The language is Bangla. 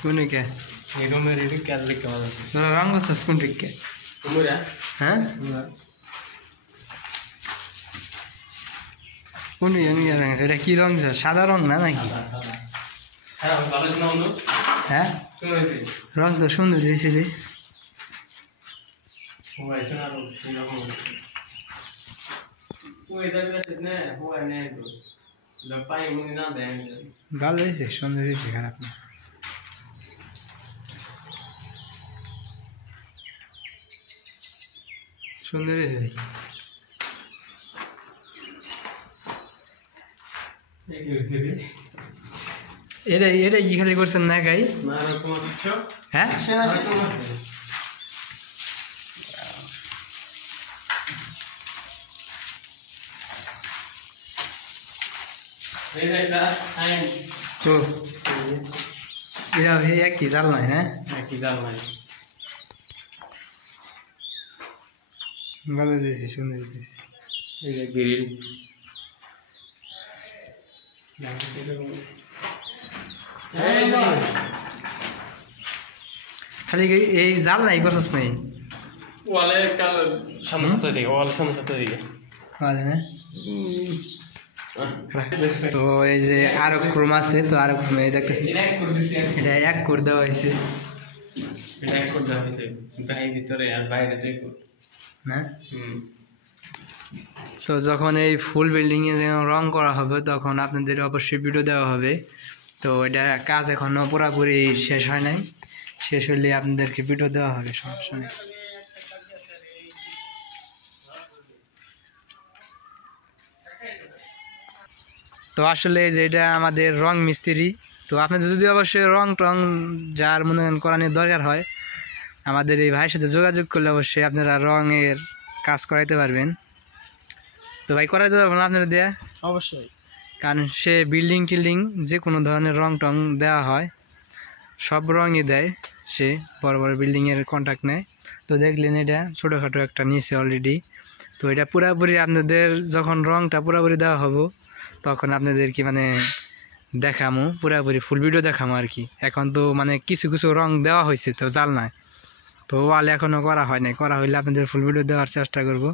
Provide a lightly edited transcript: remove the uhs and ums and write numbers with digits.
কোনকে তোরা রঙ করছিস কোন দিকে হ্যাঁ কোন রঙ এটা কি রঙ সাদা রঙ না নাকি হ্যাঁ রঙ তো সুন্দর দিয়েছে রে ভালো হয়েছে সুন্দর হয়েছে খারাপ না সুন্দর হয়েছে এটা এটা কি খালি করছেন না খাই হ্যাঁ তো এটা একই জাল নাই হ্যাঁ একই জাল নাই ভালো দিয়েছি সুন্দর দিয়েছি এই যে গ্রিল খালি এই জাল নাই করছস নাই ওয়ালে কাল সামনে সাথে দিকে ওয়ালে সামনে সাথে দিকে ওয়ালে না তো এই যে আরো ক্রোম আছে তো আরো ক্রোম এই দেখতেছি এটা এক করে দেওয়া হয়েছে এটা এক করে দেওয়া হয়েছে বাইরে ভিতরে আর বাইরে না তো যখন এই ফুল বিল্ডিংয়ে রং করা হবে তখন আপনাদের অবশ্যই ভিডিও দেওয়া হবে তো এটা কাজ এখনও পুরোপুরি শেষ হয় নাই শেষ হলে আপনাদেরকে ভিডিও দেওয়া হবে সমস্যা নেই তো আসলে যেটা আমাদের রং মিস্ত্রি তো আপনাদের যদি অবশ্যই রং টং যার মনে করানোর দরকার হয় আমাদের এই ভাইয়ের সাথে যোগাযোগ করলে অবশ্যই আপনারা রঙের কাজ করাইতে পারবেন তো ভাই করাইতে পারবেন আপনারা দেয়া অবশ্যই কারণ সে বিল্ডিং টিল্ডিং যে কোনো ধরনের রং টং দেওয়া হয় সব রঙই দেয় সে বড় বড় বিল্ডিংয়ের কন্ট্যাক্ট নেয় তো দেখলেন এটা ছোটোখাটো একটা নিয়েছে অলরেডি তো এটা পুরোপুরি আপনাদের যখন রংটা পুরোপুরি দেওয়া হবে তখন আপনাদের কি মানে দেখামো পুরোপুরি ফুল ভিডিও দেখামো আর কি এখন তো মানে কিছু কিছু রং দেওয়া হয়েছে তো জাল নাই তো ওয়াল এখনও করা হয় নাই করা হইলে আপনাদের ফুল ভিডিও দেওয়ার চেষ্টা করব